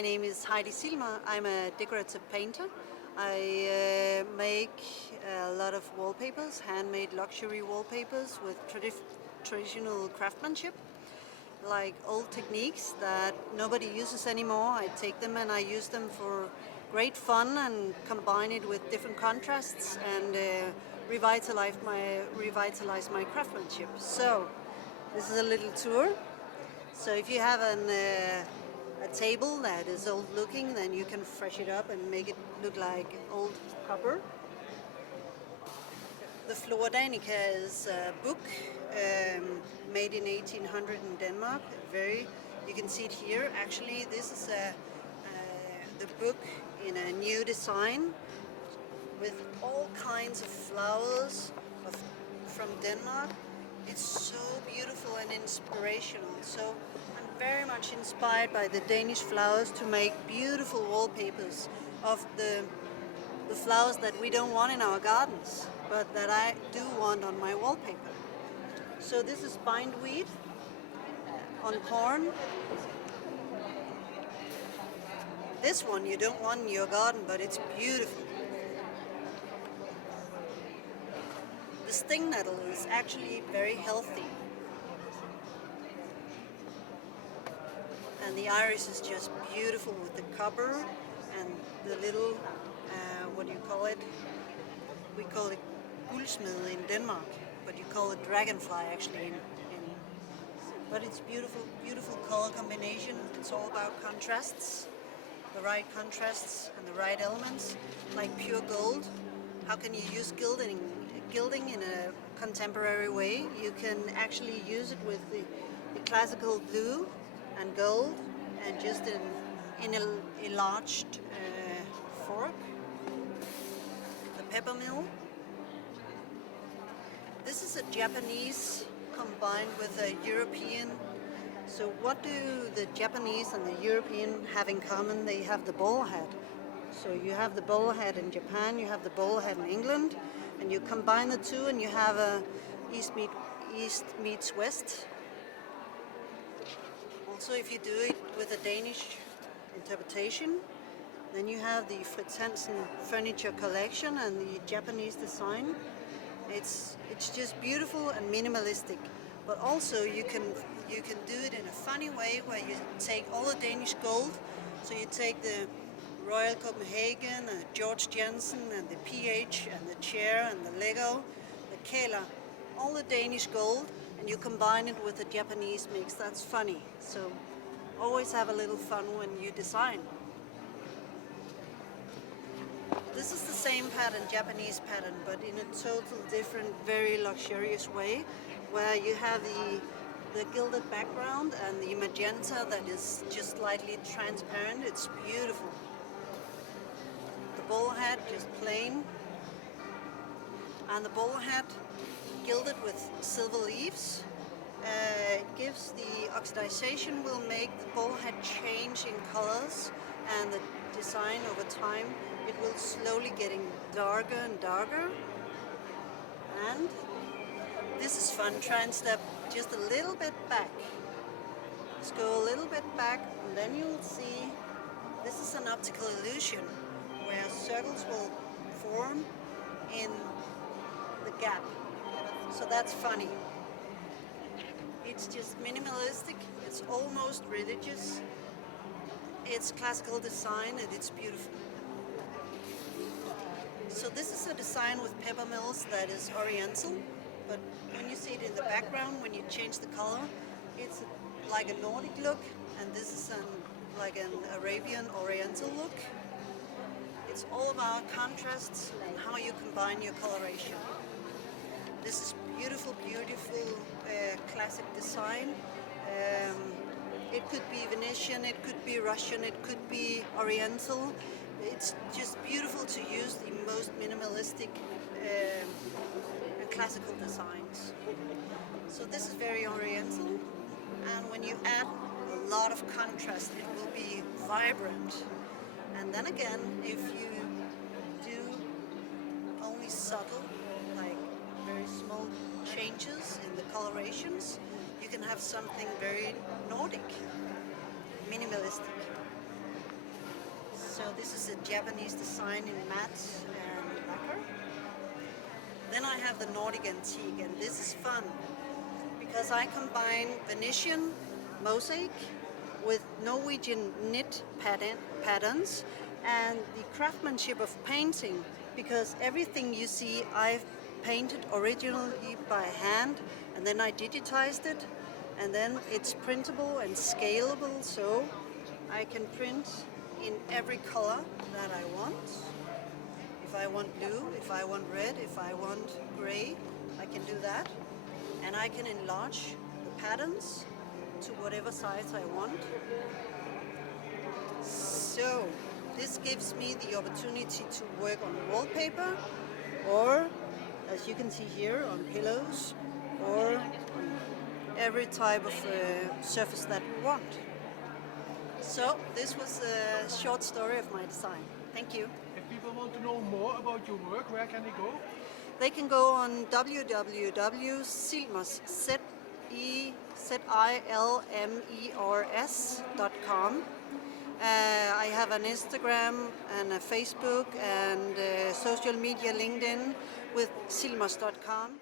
My name is Heidi Zilmer. I'm a decorative painter. I make a lot of wallpapers, handmade luxury wallpapers with traditional craftsmanship, like old techniques that nobody uses anymore. I take them and I use them for great fun and combine it with different contrasts and revitalize my craftsmanship. So this is a little tour. So if you have a table that is old looking, then you can fresh it up and make it look like old copper. The Flora Danica is a book made in 1800 in Denmark. You can see it here. Actually, this is the book in a new design with all kinds of flowers from Denmark. It's so beautiful and inspirational. So I'm very much inspired by the Danish flowers to make beautiful wallpapers of the flowers that we don't want in our gardens, but that I do want on my wallpaper. So this is bindweed on corn. This one you don't want in your garden, but it's beautiful. The sting nettle is actually very healthy. And the iris is just beautiful with the copper and the little, what do you call it? We call it guldsmed in Denmark, but you call it dragonfly actually. But it's beautiful, beautiful color combination. It's all about contrasts, the right contrasts and the right elements, like pure gold. How can you use gilding in a contemporary way? You can actually use it with the classical blue and gold and just in a enlarged fork. The pepper mill. This is a Japanese combined with a European. So what do the Japanese and the European have in common? They have the ball head. So you have the ball head in Japan, you have the ball head in England, and you combine the two and you have a East meets West. Also, if you do it with a Danish interpretation, then you have the Fritz Hansen furniture collection and the Japanese design. It's just beautiful and minimalistic, but also you can do it in a funny way where you take all the Danish gold. So you take the Royal Copenhagen, George Jensen, and the PH, and the chair, and the Lego, the Kæler, all the Danish gold, and you combine it with the Japanese mix. That's funny. So always have a little fun when you design. This is the same pattern, Japanese pattern, but in a total different, very luxurious way, where you have the gilded background and the magenta that is just slightly transparent. It's beautiful. The ball hat just plain, and the ball hat gilded with silver leaves. It gives the oxidization will make the ball hat change in colors, and the design over time it will slowly getting darker and darker. And this is fun. Try and step just a little bit back. Just go a little bit back, and then you will see this is an optical illusion where circles will form in the gap. So that's funny. It's just minimalistic, it's almost religious, it's classical design, and it's beautiful. So this is a design with pepper mills that is oriental, but when you see it in the background, when you change the color, it's like a Nordic look, and this is like an Arabian Oriental look. It's all about contrasts and how you combine your coloration. This is beautiful, beautiful classic design. It could be Venetian, it could be Russian, it could be Oriental. It's just beautiful to use the most minimalistic classical designs. So this is very Oriental, and when you add a lot of contrast, it will be vibrant. And then again, if you do only subtle, like very small changes in the colorations, you can have something very Nordic, minimalistic. This is a Japanese design in matte and lacquer. Then I have the Nordic Antique, and this is fun because I combine Venetian mosaic with Norwegian knit patterns and the craftsmanship of painting, because everything you see I've painted originally by hand and then I digitized it, and then it's printable and scalable, so I can print in every color that I want. If I want blue, if I want red, if I want gray, I can do that. And I can enlarge the patterns to whatever size I want. So this gives me the opportunity to work on wallpaper, or as you can see here, on pillows, or on every type of surface that we want. So this was a short story of my design. Thank you. If people want to know more about your work, where can they go? They can go on www.zilmers.com. I have an Instagram and a Facebook and social media, LinkedIn, with zilmers.com.